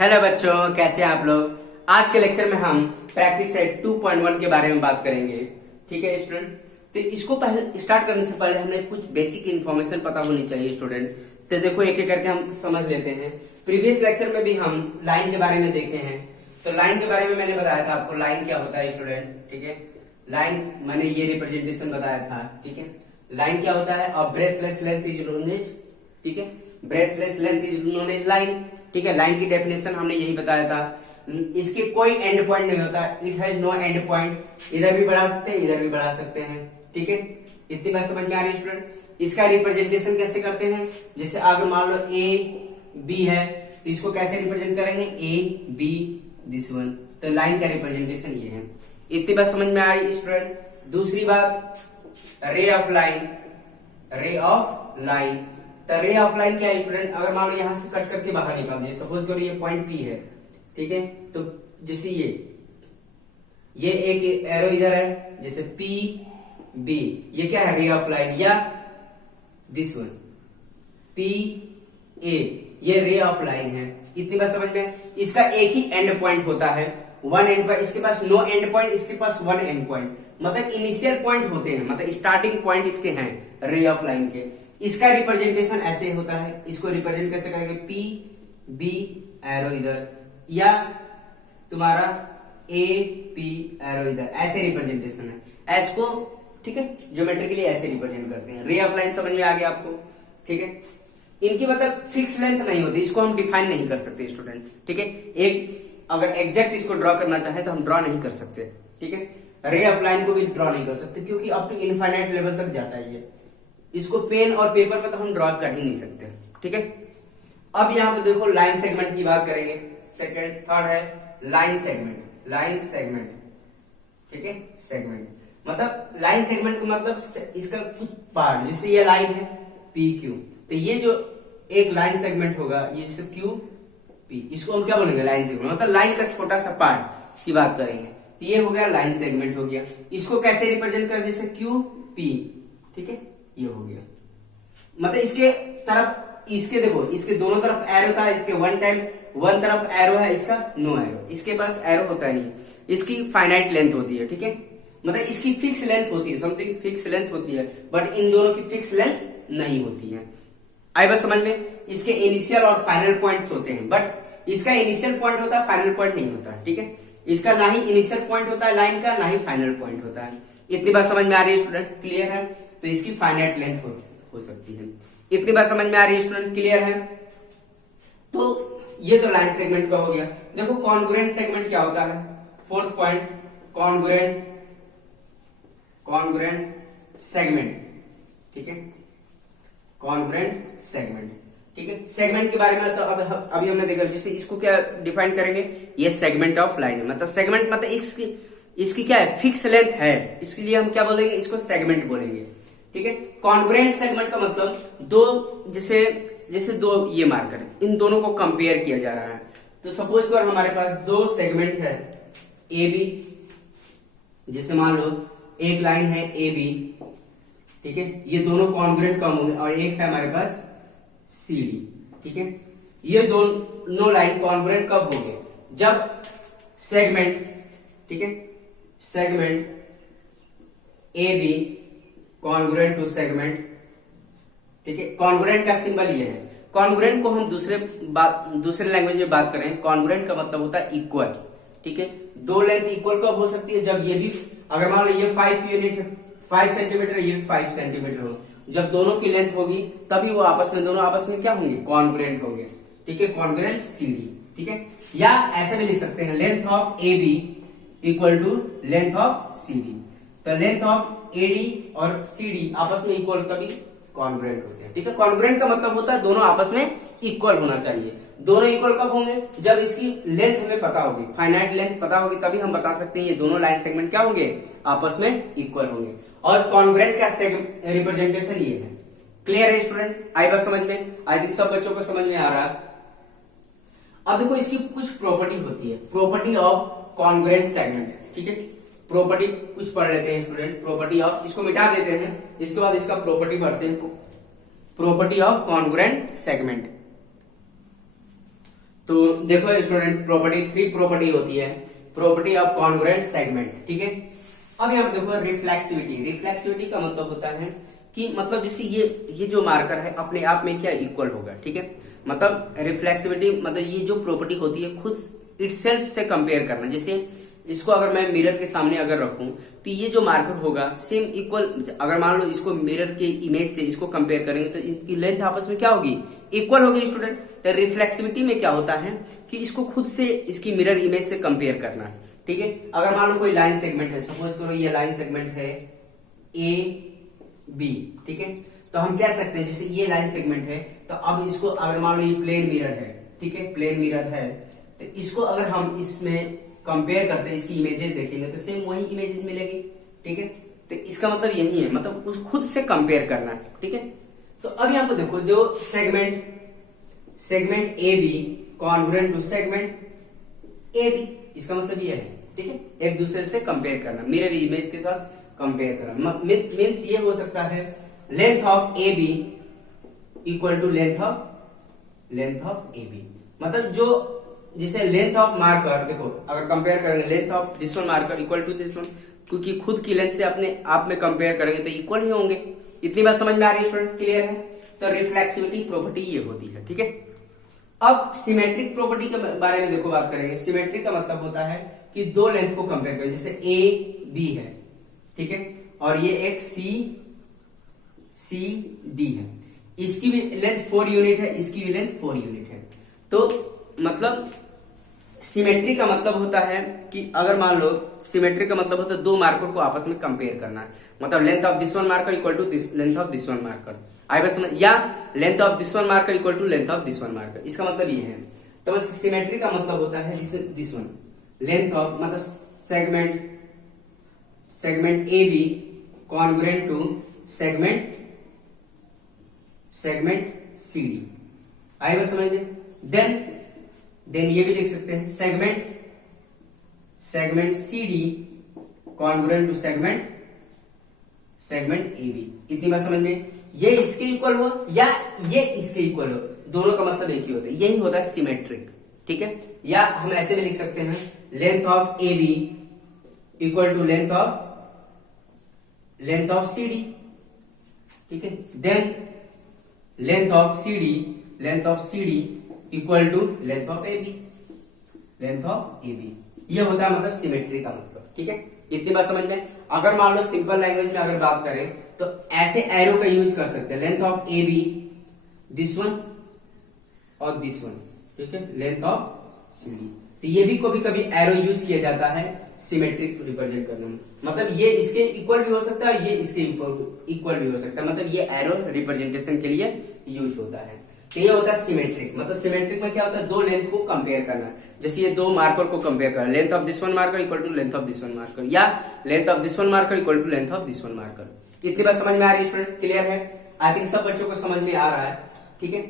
Hello बच्चों, कैसे हैं आप लोग। आज के लेक्चर में हम प्रैक्टिस सेट 2.1 के बारे में बात करेंगे। ठीक है स्टूडेंट, तो इसको पहले स्टार्ट करने से पहले हमें कुछ बेसिक इन्फॉर्मेशन पता होनी चाहिए स्टूडेंट। तो देखो एक एक करके हम समझ लेते हैं। प्रीवियस लेक्चर में भी हम लाइन के बारे में देखे हैं। तो लाइन के बारे में मैंने बताया था आपको लाइन क्या होता है स्टूडेंट। ठीक है, लाइन मैंने ये रिप्रेजेंटेशन बताया था। ठीक है, लाइन क्या होता है, breathless length is known as, ठीक है, breathless length is known as line. ठीक है, लाइन की डेफिनेशन हमने यही बताया था। इसके कोई एंड पॉइंट नहीं होता, it has no end point. इधर भी बढ़ा सकते हैं, इधर भी बढ़ा सकते हैं। ठीक है, इतनी बात समझ में आ रही है स्टूडेंट। इसका रिप्रेजेंटेशन कैसे करते हैं, जैसे अगर मान लो ए बी है तो इसको कैसे रिप्रेजेंट करेंगे, ए बी दिस वन। तो लाइन का रिप्रेजेंटेशन ये है। इतनी बात समझ में आ रही है स्टूडेंट। दूसरी बात, ray of line, ray of line. तो रे ऑफ लाइन क्या है स्टूडेंट, अगर मान लो यहां से कट करके बाहर निकाल दिए, सपोज करो ये पॉइंट पी है। ठीक है, तो जैसे ये एक एरो इधर है, जैसे पी बी, ये क्या है, रे ऑफ लाइन, या दिस वन पी ए, ये रे ऑफ लाइन है। इतनी बात समझ में। इसका एक ही एंड पॉइंट होता है, वन एंड पॉइंट। इसके पास नो एंड पॉइंट, इसके पास वन एंड पॉइंट, मतलब इनिशियल पॉइंट होते हैं, मतलब स्टार्टिंग पॉइंट इसके हैं रे ऑफ लाइन के। इसका रिप्रेजेंटेशन ऐसे होता है। इसको रिप्रेजेंट कैसे करेंगे, पी बी एरो इधर, या तुम्हारा ए पी एरो इधर, ऐसे रिप्रेजेंटेशन है। एस को, ठीक है, ज्योमेट्रिकली ऐसे रिप्रेजेंट करते हैं। रे ऑफ लाइन समझ में आ गया आपको। ठीक है, इनकी मतलब फिक्स लेंथ नहीं होती, इसको हम डिफाइन नहीं कर सकते स्टूडेंट। ठीक है, एक अगर एग्जैक्ट इसको ड्रॉ करना चाहे तो हम ड्रॉ नहीं कर सकते। ठीक है, रे ऑफ लाइन को भी ड्रॉ नहीं कर सकते क्योंकि अप टू इनफाइनाइट लेवल तक जाता है ये। इसको पेन और पेपर पर तो हम ड्रॉ कर ही नहीं सकते। ठीक है, अब यहां पे देखो लाइन सेगमेंट की बात करेंगे। सेकंड थर्ड है लाइन सेगमेंट, लाइन सेगमेंट। ठीक है, सेगमेंट मतलब लाइन सेगमेंट का मतलब इसका कुछ पार्ट, जैसे ये लाइन है पी क्यू, तो ये जो एक लाइन सेगमेंट होगा ये जैसे क्यू पी, इसको हम क्या बोलेंगे, लाइन सेगमेंट। मतलब लाइन का छोटा सा पार्ट की बात करेंगे, तो ये हो गया लाइन सेगमेंट हो गया। इसको कैसे रिप्रेजेंट कर, जैसे क्यू पी, ठीक है, ये हो गया। मतलब इसके तरफ, इसके देखो, इसके दोनों तरफ एरो था, इसके वन तरफ एरो है, इसका नो एरो। इसके पास एरो होता है नहीं, इसकी फाइनाइट लेंथ होती है। ठीक है, मतलब इसकी फिक्स लेंथ होती है, समथिंग फिक्स लेंथ होती है, बट इन दोनों की फिक्स लेंथ नहीं होती है। आई बस समझ में। इसके इनिशियल और फाइनल पॉइंट्स होते हैं, बट इसका इनिशियल पॉइंट होता है, फाइनल पॉइंट नहीं होता। ठीक है, इसका ना ही इनिशियल पॉइंट होता है लाइन का, ना ही फाइनल पॉइंट होता है। इतनी बात समझ में आ रही है स्टूडेंट, क्लियर है। तो इसकी फाइनाइट लेंथ हो सकती है। इतनी बात समझ में आ रही है स्टूडेंट, क्लियर है। तो ये तो लाइन सेगमेंट का हो गया। देखो कॉन्ग्रुएंट सेगमेंट क्या होता है, फोर्थ पॉइंट, कॉन्ग्रुएंट सेगमेंट। ठीक है, कॉन्ग्रुएंट सेगमेंट। ठीक है, सेगमेंट के बारे में तो अभी हमने देखा, जैसे इसको क्या डिफाइन करेंगे, ये सेगमेंट ऑफ लाइन है। मतलब सेगमेंट मतलब इसकी क्या है, फिक्स लेंथ है, इसके लिए हम क्या बोलेंगे, इसको सेगमेंट बोलेंगे। ठीक है, कॉन्ग्रुएंट सेगमेंट का मतलब दो, जैसे दो ये मार्कर है, इन दोनों को कंपेयर किया जा रहा है। तो सपोज कर हमारे पास दो सेगमेंट है ए बी, जैसे मान लो एक लाइन है ए बी, ठीक है, ये दोनों कॉन्ग्रुएंट कम होंगे, और एक है हमारे पास सी डी। ठीक है, ये दोनों लाइन कॉन्ग्रुएंट कब होंगे, जब सेगमेंट, ठीक है, segment A B congruent to segment. ठीक है, कॉन्ग्रुएंट का सिंबल ये है। कॉन्ग्रुएंट को हम दूसरे लैंग्वेज में बात करें, कॉन्ग्रुएंट का मतलब होता है इक्वल। ठीक है, दो लेंथ इक्वल कब हो सकती है, जब ये भी, अगर मान लो ये 5 यूनिट है, 5 सेंटीमीटर, ये भी 5 सेंटीमीटर हो, जब दोनों की लेंथ होगी तभी वो दोनों आपस में क्या होंगे, कॉन्ग्रुएंट होंगे। ठीक है, कॉन्ग्रुएंट सी डी। ठीक है, या ऐसे भी लिख सकते हैं, length of A B equal to length of C D. तो लेंथ ऑफ ए डी और सी डी आपस में इक्वल तभी कॉन्ग्रुएंट होते हैं। ठीक है, कॉन्ग्रुएंट का मतलब होता है दोनों आपस में इक्वल होना चाहिए। दोनों इक्वल कब होंगे, जब इसकी लेंथ हमें पता होगी, फाइनाइट लेंथ पता होगी, तभी हम बता सकते हैं ये दोनों लाइन सेगमेंट क्या होंगे, आपस में इक्वल होंगे। और कॉन्ग्रुएंट का रिप्रेजेंटेशन ये है। क्लियर है स्टूडेंट, आई बात समझ में, आई थिंक सब बच्चों को समझ में आ रहा है। अब देखो इसकी कुछ प्रॉपर्टी होती है, प्रॉपर्टी ऑफ कॉन्ग्रुएंट सेगमेंट। ठीक है, प्रॉपर्टी कुछ पढ़ लेते हैं स्टूडेंट। प्रॉपर्टी ऑफ, इसको मिटा देते हैं, इसके बाद इसका प्रॉपर्टी पढ़ते हैं, प्रॉपर्टी ऑफ कॉन्ग्रुएंट सेगमेंट। तो देखो स्टूडेंट, प्रॉपर्टी 3 प्रॉपर्टी होती है। प्रॉपर्टी ऑफ कॉन्ग्रुएंट सेगमेंट, ठीक है। अब यहाँ पे देखो रिफ्लेक्सिविटी। रिफ्लेक्सिविटी का मतलब होता है कि मतलब जैसे ये जो मार्कर है अपने आप में क्या इक्वल होगा, ठीक है। मतलब रिफ्लेक्सिविटी मतलब ये जो प्रॉपर्टी होती है खुद इटसेल्फ से कंपेयर करना। जैसे इसको अगर मैं मिरर के सामने अगर रखूं तो ये जो मार्कर होगा सेम इक्वल, अगर मान लो इसको मिरर के इमेज से इसको कंपेयर करेंगे तो इनकी लेंथ आपस में क्या होगी, इक्वल होगी स्टूडेंट। तो रिफ्लेक्सिविटी में क्या होता है कि इसको खुद से इसकी मिरर इमेज से कंपेयर करना, ठीक है। अगर मान लो कोई लाइन सेगमेंट है, सपोज करो ये लाइन सेगमेंट है ए बी, ठीक है। तो हम कह सकते हैं जैसे ये लाइन सेगमेंट है, तो अब इसको अगर मान लो ये प्लेन मिरर है, ठीक है, प्लेन मिरर है, तो इसको अगर हम इसमें कंपेयर करते हैं, इसकी इमेजेस देखेंगे तो सेम वही इमेजेस मिलेगी, ठीक है। तो इसका मतलब यही है, मतलब उस खुद से कंपेयर करना, ठीक है। तो अब यहां पर देखो जो segment A B congruent to segment A B, इसका मतलब ये है, ठीक है, एक दूसरे से कंपेयर करना, मिरर इमेज के साथ कंपेयर करना। मीन्स ये हो सकता है length of A B equal to length of A B, मतलब जो जिसे लेंथ ऑफ मार्कर, देखो अगर कंपेयर करेंगे length of this one marker equal to this one, क्योंकि खुद की लेंथ से अपने आप में कंपेयर करेंगे तो इक्वल ही होंगे। इतनी बात समझ में आ रही है स्टूडेंट, क्लियर है। तो रिफ्लेक्सिविटी प्रॉपर्टी ये होती है, ठीक है। अब सिमेट्रिक प्रॉपर्टी के बारे में देखो बात करेंगे। सिमेट्रिक का मतलब होता है कि दो लेंथ को कंपेयर करें, जैसे ए बी है, ठीक है, और ये एक सी डी है, इसकी भी लेंथ 4 यूनिट है, इसकी भी लेंथ 4 यूनिट है। तो मतलब सिमेट्री का मतलब होता है कि अगर मान लो सिमेट्री का मतलब होता है दो मार्कर को आपस में कंपेयर करना, मतलब length of this one marker equal to length of this one marker, आएगा समझ, या length of this one marker equal to length of this one marker, इसका मतलब ये है। तो बस सिमेट्री का मतलब होता है दिस वन लेंथ ऑफ मतलब segment A B congruent to segment C D, आएगा समझ में। देन ये भी लिख सकते हैं segment C D congruent to segment A B. इतनी बात समझ में, ये इसके इक्वल हो या ये इसके इक्वल हो, दोनों का मतलब एक ही होता है, यही होता है सिमेट्रिक, ठीक है। या हम ऐसे भी लिख सकते हैं length of A B equal to length of C D, ठीक है। Then length of C D equal to length of A B, ये होता है मतलब सिमेट्री का मतलब, ठीक है। इतनी बात समझ में। अगर मान लो सिंपल लैंग्वेज में अगर बात करें तो ऐसे एरो का यूज कर सकते हैं, length of A B this one और दिस वन, ठीक है, लेंथ ऑफ सी डी। तो ये भी कभी कभी एरो यूज किया जाता है सिमेट्रिक रिप्रेजेंट करने में, मतलब ये इसके इक्वल भी हो सकता है, ये इसके इक्वल भी हो सकता है, मतलब ये एरो रिप्रेजेंटेशन के लिए यूज होता है। तो ये होता है सिमेट्रिक, मतलब सिमेट्रिक में क्या होता है दो लेंथ को कंपेयर करना, जैसे ये दो मार्कर को कंपेयर करना, length of this one marker equal to length of this one marker, या length of this one marker equal to length of this one marker. इतनी बात समझ में आ रही है स्टूडेंट, क्लियर है। आई थिंक सब बच्चों को समझ में आ रहा है, ठीक है।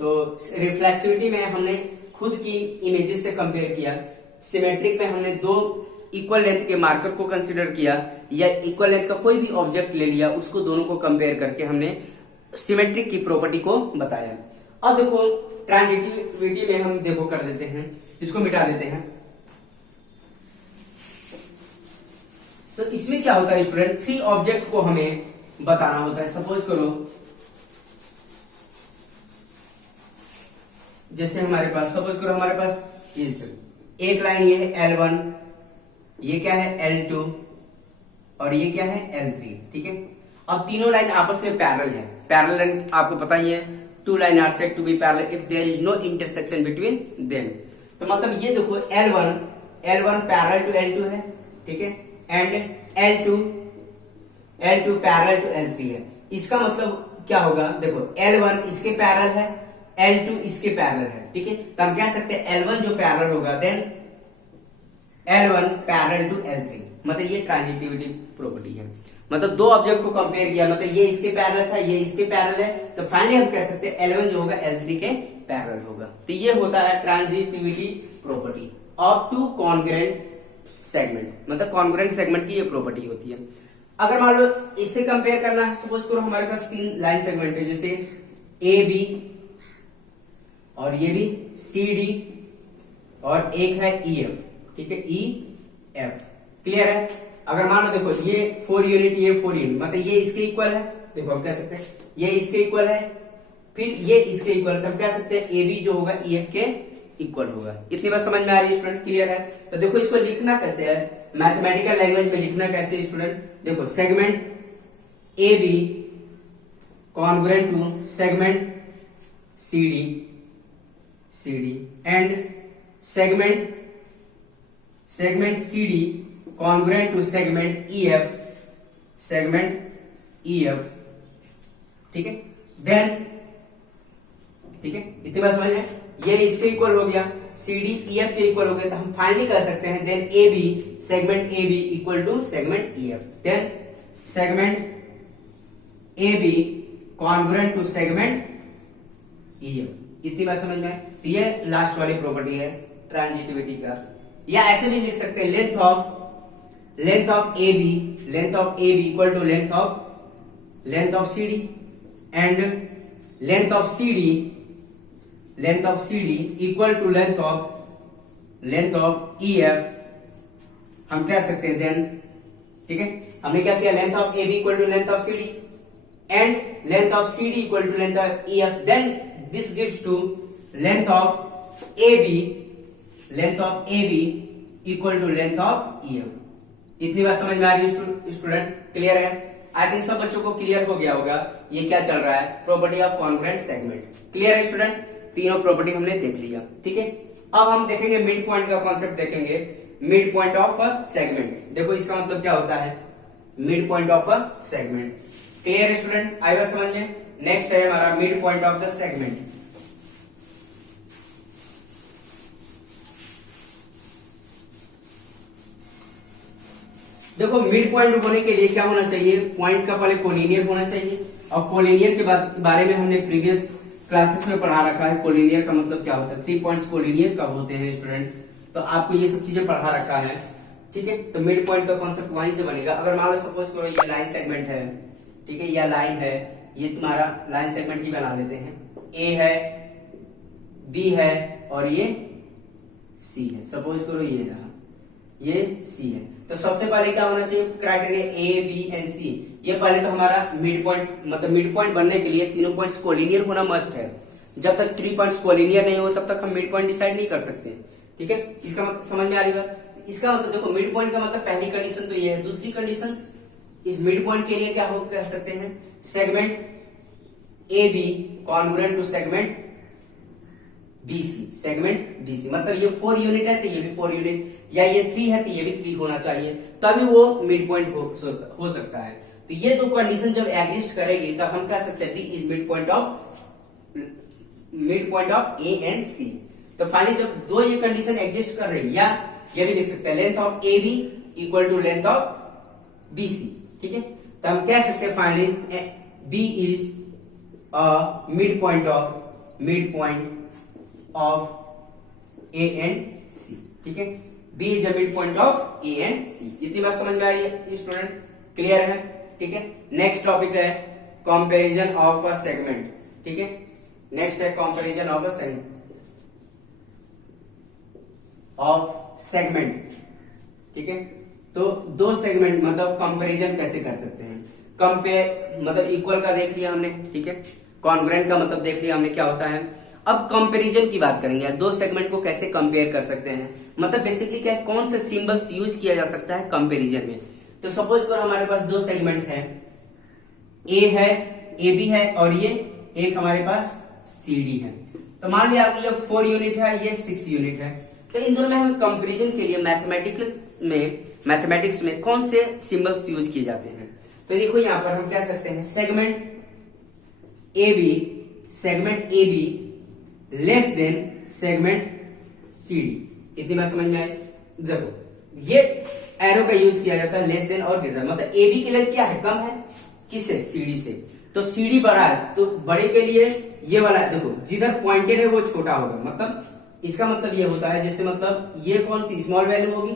तो रिफ्लेक्सिविटी में हमने खुद की इमेजेस से कंपेयर किया, सिमेट्रिक में हमने दो इक्वल लेंथ के मार्कर को कंसीडर किया, या इक्वल लेंथ का कोई भी ऑब्जेक्ट ले लिया, उसको दोनों को कंपेयर करके हमने सिमेट्रिक की प्रॉपर्टी को बताया। अब देखो ट्रांजिटिविटी में हम देखो कर देते हैं, इसको मिटा देते हैं। तो इसमें क्या होता है स्टूडेंट, 3 ऑब्जेक्ट को हमें बताना होता है। सपोज करो जैसे हमारे पास एक लाइन ये है L1, ये क्या है L2 और ये क्या है L3, ठीक है। अब तीनों लाइन आपस में पैरेलल है। पैरेलल लाइन आपको पता ही है, 2 line are said to be parallel if there is no intersection between them. तो मतलब ये देखो L1 पैरेलल टू L2 है, ठीक है, and L2 parallel to L3 है। इसका मतलब क्या होगा, देखो L1 इसके पैरेलल है, L2 इसके पैरेलल है, ठीक है। तो हम कह सकते हैं L1 जो पैरेलल होगा then L1 parallel to L3, मतलब ये ट्रांजिटिविटी प्रॉपर्टी है। मतलब दो ऑब्जेक्ट को कंपेयर किया, मतलब ये इसके पैरेलल था, ये इसके पैरेलल है, तो फाइनली हम कह सकते हैं L1 जो होगा L3 के पैरेलल होगा। तो ये होता है transitivity property of two congruent segment, मतलब कॉन्ग्रुएंट सेगमेंट की ये प्रॉपर्टी होती है। अगर मान लो इससे कंपेयर करना है, सपोज करो हमारे पास 3 लाइन सेगमेंट है, जैसे ए बी और ये भी सी डी और एक है ई एफ, ठीक है, ई एफ। क्लियर है? अगर मान लो देखो ये 4 यूनिट, ये 4 यूनिट, मतलब ये इसके इक्वल है, देखो हम कह सकते हैं ये इसके इक्वल है, फिर ये इसके इक्वल है, तब कह सकते हैं ए बी जो होगा ई एफ के इक्वल होगा। इतनी बात समझ में आ रही है स्टूडेंट? क्लियर है? तो देखो इसको लिखना कैसे है, मैथमेटिकल लैंग्वेज में लिखना कैसे है स्टूडेंट? देखो segment A B congruent to segment C D and segment C D congruent to segment E F, ठीक है। देन ठीक है, इतनी बात समझ में? ये इसके इक्वल हो गया, सी डी ई एफ के इक्वल हो गया, तो हम फाइनली कर सकते हैं then A B, segment A B equal to segment E F, then segment A B congruent to segment E F. इतनी बात समझ में? तो ये लास्ट वाली प्रॉपर्टी है ट्रांजिटिविटी का। या ऐसे भी लिख सकते हैं length of A B equal to length of C D and length of C D equal to length of E F हम कह सकते हैं देन, ठीक है। हमने क्या किया, length of A B equal to length of C D and length of C D equal to length of E F, then this gives to length of A B equal to length of E F. इतनी बात समझ में आ रही है student? Clear है? I think सब बच्चों को क्लियर हो गया होगा ये क्या चल रहा है, property of congruent segment. Clear है स्टूडेंट? तीनों प्रॉपर्टी हमने देख लिया, ठीक है। अब हम देखेंगे मिड पॉइंट का कॉन्सेप्ट देखेंगे, mid point of a segment. देखो इसका मतलब क्या होता है, mid point of a segment. Clear है स्टूडेंट? आई बात समझ में? नेक्स्ट है हमारा mid point of the segment. देखो मिड पॉइंट होने के लिए क्या होना चाहिए, पॉइंट का पहले कोलिनियर होना चाहिए, और कोलिनियर के बारे में हमने प्रीवियस क्लासेस में पढ़ा रखा है। कोलिनियर का मतलब क्या होता है, 3 पॉइंट्स कोलिनियर कब होते हैं स्टूडेंट, तो आपको ये सब चीजें पढ़ा रखा है, ठीक है। तो मिड पॉइंट का कॉन्सेप्ट वहीं से बनेगा। अगर मान लो सपोज करो ये लाइन सेगमेंट है, ठीक है, या लाइन है, ये तुम्हारा लाइन सेगमेंट ही बना लेते हैं, ए है, बी है और ये सी है। सपोज करो ये रहा, ये सी है, तो सबसे पहले क्या होना चाहिए क्राइटेरिया, ए बी एंड सी। ये पहले तो हमारा मिड पॉइंट, मतलब मिड पॉइंट बनने के लिए तीनों पॉइंट्स कोलिनियर होना मस्ट है। जब तक 3 पॉइंट्स कोलिनियर नहीं हो तब तक हम मिड पॉइंट डिसाइड नहीं कर सकते, ठीक है। इसका मतलब समझ में आ रही बात? इसका मतलब देखो मिड पॉइंट का मतलब पहली कंडीशन तो ये है, दूसरी कंडीशन इस मिड पॉइंट के लिए क्या हो कह सकते हैं, segment A B congruent to segment BC, segment BC, मतलब ये 4 यूनिट है तो ये भी 4 यूनिट, या ये 3 है तो ये भी 3 होना चाहिए, तभी वो मिड पॉइंट हो सकता है। तो ये दो कंडीशन जब एग्जिस्ट करेगी तब हम कह सकते हैं D is mid point of A and C. तो फाइनली जब दो ये कंडीशन एग्जिस्ट कर रही है, या ये भी लिख सकते हैं length of A B equal to length of B C, ठीक है। तो हम कह सकते हैं finally B is a mid point of A and C, ठीक है। B is a mid point of A and C. इतनी बात समझ में आ रही है स्टूडेंट? क्लियर है? ठीक है। नेक्स्ट टॉपिक है कंपैरिजन ऑफ अ सेगमेंट, ठीक है। नेक्स्ट है कंपैरिजन ऑफ अ सेगमेंट, ठीक है। तो दो सेगमेंट मतलब कंपैरिजन कैसे कर सकते हैं, कंपेयर मतलब इक्वल का देख लिया हमने, ठीक है। कॉन्ग्रुएंट का मतलब देख लिया हमने क्या होता है। अब कंपैरिजन की बात करेंगे, दो सेगमेंट को कैसे कंपेयर कर सकते हैं, मतलब बेसिकली क्या है, कौन से सिंबल्स यूज किया जा सकता है कंपैरिजन में। तो सपोज करो हमारे पास दो सेगमेंट है, ए है, ए बी है, और ये एक हमारे पास सी डी है। तो मान लिया कि ये 4 यूनिट है, ये 6 यूनिट है। तो इन दोनों में हम कंपैरिजन के लिए मैथमेटिक्स में कौन से सिंबल्स यूज किए जाते हैं। तो देखो यहां पर हम कह सकते हैं segment A B less than segment C D. इतनी बात समझ में आई? देखो ये एरो का यूज किया जाता है लेस देन और ग्रेटर, मतलब ए बी की लेंथ क्या है, कम है किससे, सी डी से। तो सी डी बड़ा है तो बड़े के लिए ये वाला है, देखो जिधर पॉइंटेड है वो छोटा होगा, मतलब इसका मतलब ये होता है जैसे मतलब ये कौन सी स्मॉल वैल्यू होगी,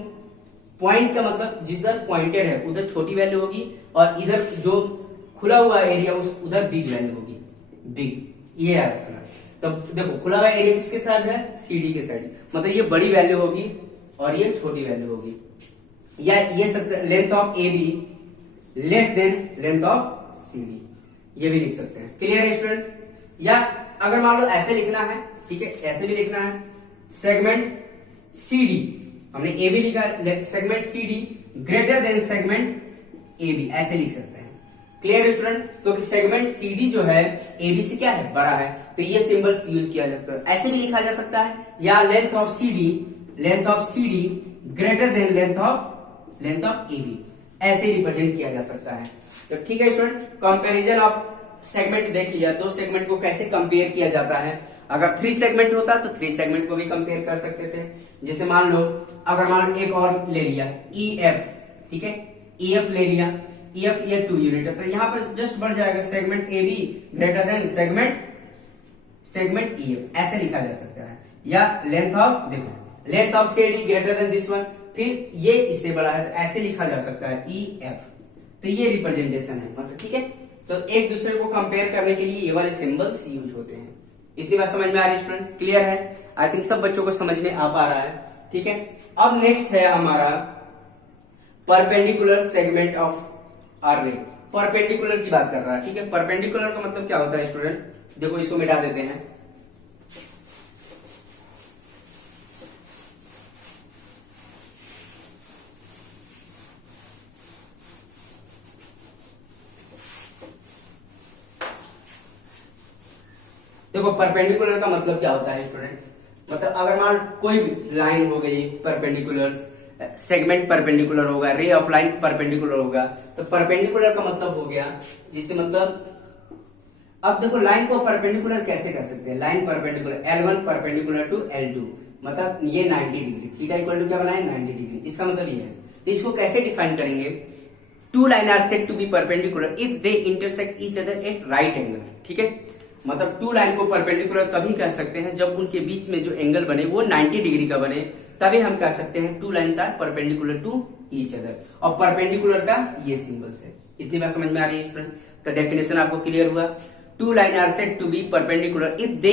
पॉइंट का मतलब जिधर पॉइंटेड है उधर छोटी वैल्यू होगी, और इधर जो खुला हुआ एरिया उधर बिग वैल्यू होगी, बिग। ये याद रखना। तो देखो खुला हुआ एरिया किसके साइड है, CD के साइड, मतलब ये बड़ी वैल्यू होगी और ये छोटी वैल्यू होगी। या ये सकते length of AB less than length of CD, ये भी लिख सकते हैं। क्लियर है स्टूडेंट? या अगर मान लो ऐसे लिखना है, ठीक है, ऐसे भी लिखना है, सेगमेंट CD, हमने AB लिखा, segment CD greater than segment AB, ऐसे लिख सकते हैं। क्लियर है स्टूडेंट? क्योंकि सेगमेंट CD जो है AB से क्या है, बड़ा है, तो ये सिंबल्स यूज किया जाता है। ऐसे भी लिखा जा सकता है, या length of CD greater than length of AB, ऐसे रिप्रेजेंट किया जा सकता है। तो ठीक है स्टूडेंट, कंपैरिजन ऑफ सेगमेंट देख लिया, दो सेगमेंट को कैसे कंपेयर किया जाता है। अगर 3 सेगमेंट होता तो 3 सेगमेंट को भी कंपेयर कर सकते थे। जैसे मान लो एक और ले लिया EF, ठीक है, EF ले लिया, EF ये 2 यूनिट है, तो यहाँ पर जस्ट बढ़ जाएगा segment AB greater than segment EF, ऐसे लिखा जा सकता है। या length of CD greater than this one, फिर ये इससे बड़ा है तो ऐसे लिखा जा सकता है EF। तो ये रिप्रेजेंटेशन है, मतलब ठीक है। तो एक दूसरे को कंपेयर करने के लिए ये वाले सिंबल्स यूज होते हैं। इतनी बात समझ में आ रही है स्टूडेंट? क्लियर है? आई थिंक सब बच्चों को समझ में आ पा रहा है, ठीक है। अब नेक्स्ट है हमारा परपेंडिकुलर सेगमेंट ऑफ आर रे। परपेंडिकुलर की बात कर रहा है, ठीक है। परपेंडिकुलर का मतलब क्या होता है स्टूडेंट? देखो इसको मिटा देते हैं। देखो परपेंडिकुलर का मतलब क्या होता है स्टूडेंट? मतलब अगर मान कोई भी लाइन हो गई परपेंडिकुलर, सेगमेंट परपेंडिकुलर होगा, रे ऑफ लाइन परपेंडिकुलर होगा, तो परपेंडिकुलर का मतलब हो गया जिससे मतलब अब देखो लाइन को परपेंडिकुलर कैसे कर सकते हैं? Line perpendicular L1 perpendicular to L2, मतलब ये 90 डिग्री, थीटा इक्वल टू क्या बनाए 90 डिग्री, इसका मतलब ये है। तो इसको कैसे डिफाइन करेंगे? 2 line are said to be perpendicular if they intersect each other at right angle, ठीक है। मतलब 2 लाइन को परपेंडिकुलर तभी कह सकते हैं जब उनके बीच में जो एंगल बने वो 90 डिग्री का बने, तभी हम कह सकते हैं 2 lines are perpendicular to each other. और परपेंडिकुलर का ये सिंबल्स है। इतनी बात समझ में आ रही है स्टूडेंट? तो डेफिनेशन आपको क्लियर हुआ। 2 line are said to be perpendicular if they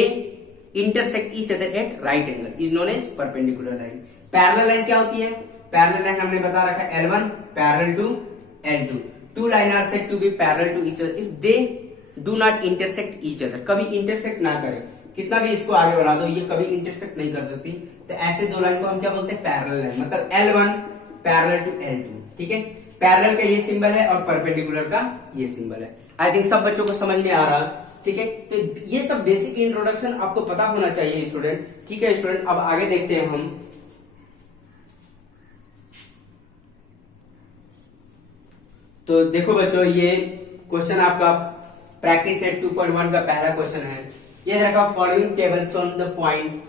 intersect each other at right angle is known as perpendicular line. Parallel line क्या होती है? पैरेलल लाइन हमने बता रखा है L1 parallel to L2। 2 line are said to be parallel to each other if they do not intersect each other, कभी intersect ना करे, कितना भी इसको आगे बढ़ा दो ये कभी इंटरसेक्ट नहीं कर सकती। तो ऐसे 2 लाइन को हम क्या बोलते हैं? पैरेलल लाइन, मतलब L1 पैरेलल टू L2, ठीक है। पैरेलल का ये सिंबल है और परपेंडिकुलर का ये सिंबल है। आई थिंक सब बच्चों को समझ में आ रहा, ठीक है। तो ये सब बेसिक इंट्रोडक्शन आपको पता होना चाहिए स्टूडेंट, ठीक है स्टूडेंट। अब आगे देखते हैं हम। तो देखो बच्चों, ये क्वेश्चन आपका प्रैक्टिस सेट 2.1 का पहला क्वेश्चन है। ये रखा following tables on the point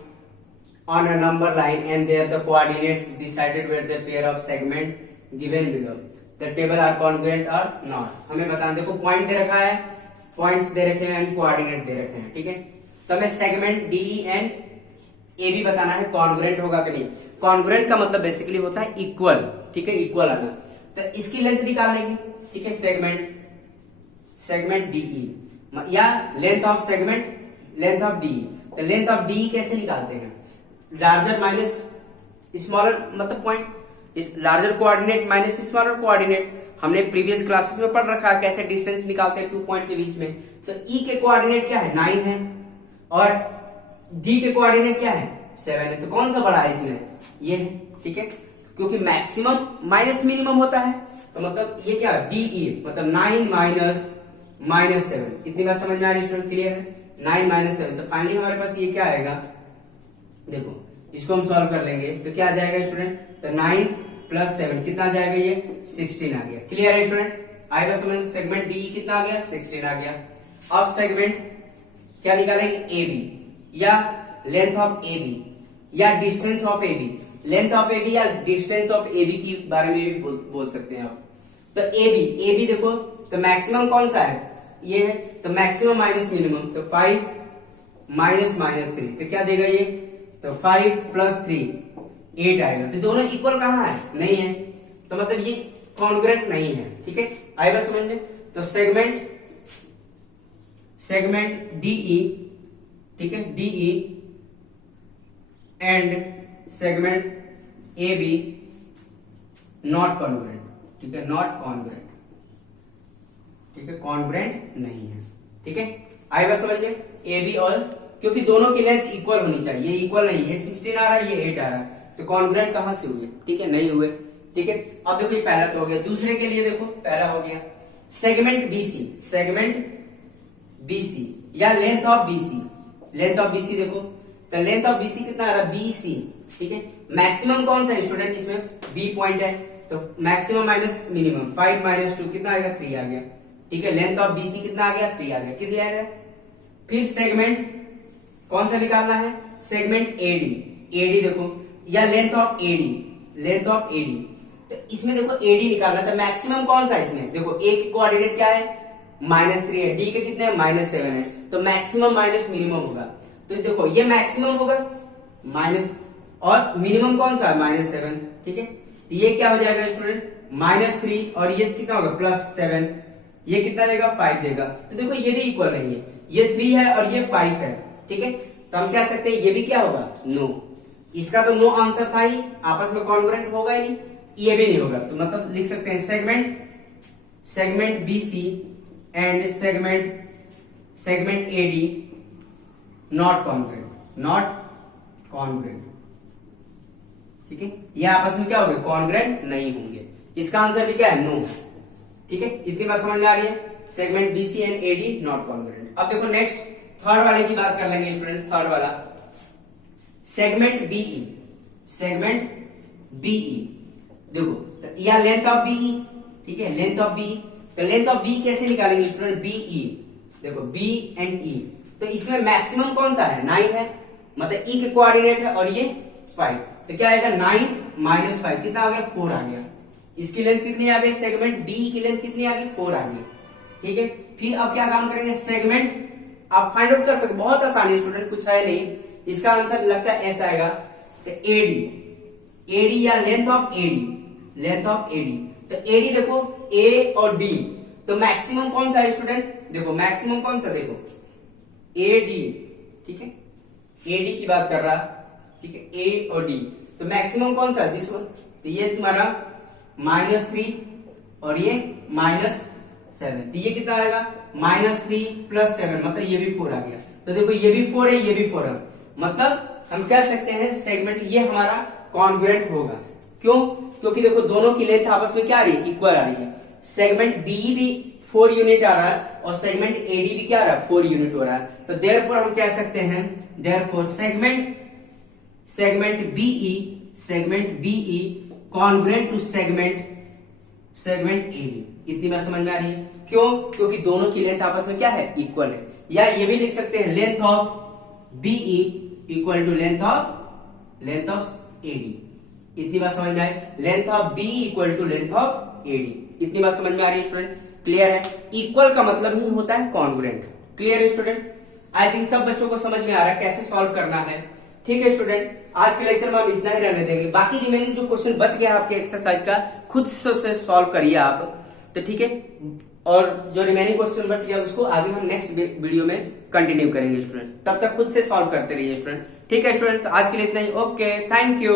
on a number line and there the coordinates decided where the pair of segment given below the table are congruent और नॉट। हमें बताना, देखो पॉइंट दे रखा है, पॉइंट्स दे रखे हैं एंड कोऑर्डिनेट दे रखे हैं, ठीक है। तो हमें सेगमेंट DE एंड AB बताना है कॉन्ग्रुएंट होगा कि नहीं। कॉन्ग्रुएंट का मतलब बेसिकली होता है इक्वल, ठीक है, इक्वल आना। तो इसकी लेंथ निकालेंगे, ठीक है, सेगमेंट DE या लेंथ ऑफ DE। तो लेंथ ऑफ DE कैसे निकालते हैं? लार्जर माइनस स्मॉलर, मतलब point larger coordinate minus smaller coordinate. हमने प्रीवियस क्लासेस में पढ़ रखा है कैसे डिस्टेंस निकालते हैं 2 पॉइंट के बीच में। तो E के कोऑर्डिनेट क्या है? 9 है और D के कोऑर्डिनेट क्या है? 7 है। तो कौन सा बड़ा है इसमें? ये है, ठीक है, क्योंकि मैक्सिमम माइनस मिनिमम होता है। तो मतलब ये क्या DE, मतलब 9 माइनस 7। इतनी बात समझ में आ रही है स्टूडेंट? क्लियर है? 9 माइनस 7। तो फाइनली हमारे पास ये क्या आएगा? देखो इसको हम सॉल्व कर लेंगे तो क्या आ जाएगा स्टूडेंट? तो 9 प्लस 7 कितना आ जाएगा? ये 16 आ गया। क्लियर है स्टूडेंट? आएगा समझ? सेगमेंट DE कितना आ गया? 16 आ गया। अब सेगमेंट क्या निकालेंगे? AB या लेंथ ऑफ AB या distance of AB। Length of AB या डिस्टेंस ऑफ AB की बारे में भी बोल सकते हैं आप। तो AB देखो, तो मैक्सिमम कौन सा है? ये है, तो मैक्सिमम माइनस मिनिमम, तो 5 माइनस 3, तो क्या देगा ये? तो 5 प्लस 3 8 आएगा। तो दोनों इक्वल कहाँ है? नहीं है, तो मतलब ये कॉन्ग्रुएंट नहीं है, ठीक है। आएगा समझ में? तो सेगमेंट DE, ठीक है, DE and segment AB not congruent, ठीक है, नॉट कॉन्ग्रुएंट, ठीक है, कॉन्ग्रुएंट नहीं है, ठीक है। आई बात समझ में, AB और क्योंकि दोनों की लेंथ इक्वल होनी चाहिए, ये इक्वल नहीं है, 16 आ रहा है, ये 8 आ रहा है, तो कॉन्ग्रुएंट कहां से हुए, ठीक है, नहीं हुए, ठीक है। अब देखो ये पहला तो हो गया, दूसरे के लिए देखो, पहला हो गया सेगमेंट BC, सेगमेंट BC या length of BC, length of BC देखो, तो लेंथ ऑफ BC कितना आ रहा है, BC, ठीक है। मैक्सिमम कौन सा है स्टूडेंट, इसमें B पॉइंट है, तो मैक्सिमम माइनस मिनिमम, 5 माइनस 2 कितना आएगा, 3 आ गया, ठीक है। लेंथ ऑफ BC कितना आ गया, 3 आ गया, कितना आएगा। फिर सेगमेंट कौन सा निकालना है, सेगमेंट AD, AD देखो, या length of AD, length of AD, तो इसमें देखो AD निकालना, तो मैक्सिमम कौन सा है इसमें, देखो A की कोऑर्डिनेट क्या है, -3 है, D के कितने हैं, -7 है, तो मैक्सिमम माइनस मिनिमम होगा, तो देखो ये मैक्सिमम होगा माइनस, और मिनिमम कौन सा है, -7, ठीक है। तो ये क्या हो जाएगा स्टूडेंट, -3 और ये कितना होगा, +7, ये कितना देगा, 5 देगा, तो देखो ये भी इक्वल नहीं है, ये 3 है और ये 5 है, ठीक है। तो हम कह सकते हैं ये भी क्या होगा, नो, इसका तो नो आंसर था ही, आपस में कॉन्ग्रुएंट होगा ही नहीं, ये भी नहीं होगा, तो मतलब लिख सकते हैं segment BC and segment AD not congruent, not congruent, ठीक है, ये आपस में क्या होंगे, कॉन्ग्रुएंट नहीं होंगे, इसका आंसर भी क्या है, नो, ठीक है। इतनी बात समझ में आ रही है, segment BC and AD not congruent. अब देखो नेक्स्ट थर्ड वाले की बात कर लेंगे स्टूडेंट, थर्ड वाला सेगमेंट BE, सेगमेंट BE देखो, तो या लेंथ ऑफ BE, ठीक है, लेंथ ऑफ BE, तो लेंथ ऑफ B कैसे निकालेंगे स्टूडेंट, BE देखो, B एंड E, तो इसमें मैक्सिमम कौन सा है, 9 है, मतलब E के कोऑर्डिनेट है, और ये 5, तो क्या आएगा, 9 - 5 कितना आ गया, 4 आ गया, इसकी लेंथ कितनी आ गई, सेगमेंट BE की लेंथ कितनी आ गई, 4 आ गई, ठीक है। फिर अब क्या काम करेंगे, सेगमेंट आप फाइंड आउट कर सकते, बहुत आसानी है स्टूडेंट, कुछ है नहीं, इसका आंसर लगता है ऐसा आएगा, तो AD या length of AD, length of AD, तो AD देखो A और D, तो मैक्सिमम कौन सा है स्टूडेंट, देखो मैक्सिमम कौन सा, देखो AD, ठीक है, AD की बात कर रहा, ठीक है, A और D, तो मैक्सिमम कौन सा है, दिस वन, तो ये तुम्हारा -3 और ये -7, तो ये कितना आएगा, -3 + 7, मतलब ये भी 4 आ गया, तो देखो ये भी 4 है, ये भी 4 है, मतलब हम कह सकते हैं सेगमेंट ये हमारा कॉन्ग्रुएंट होगा, क्यों, क्योंकि देखो दोनों की लेंथ आपस में क्या आ रही है, इक्वल आ रही है, सेगमेंट BE भी 4 यूनिट आ रहा है और सेगमेंट AD भी क्या आ रहा है, 4 यूनिट हो रहा है, तो देयरफॉर हम कह सकते हैं, therefore segment BE congruent to segment AD। इतनी बात समझ में आ रही है, क्यों, क्योंकि दोनों की लेंथ आपस में क्या है, इक्वल है, या ये भी लिख सकते हैं length of BE equal to length of AD। इतनी बात समझ में आई, length of BE equal to length of AD। इतनी बात समझ में आ रही है स्टूडेंट, क्लियर है। इक्वल का मतलब ही होता है कॉन्ग्रुएंट, क्लियर है स्टूडेंट। आई थिंक सब बच्चों को समझ में आ रहा है कैसे सॉल्व करना है, ठीक है स्टूडेंट। आज के लेक्चर में हम इतना ही रहने देंगे, बाकी रिमेनिंग जो क्वेश्चन बच गया आपके एक्सरसाइज का खुद से सॉल्व करिए आप, तो ठीक है, और जो रिमेनिंग क्वेश्चन बच गया उसको आगे हम नेक्स्ट वीडियो में कंटिन्यू करेंगे स्टूडेंट, तब तक खुद से सॉल्व करते रहिए स्टूडेंट, ठीक है स्टूडेंट। तो आज के लिए इतना ही, ओके, थैंक यू।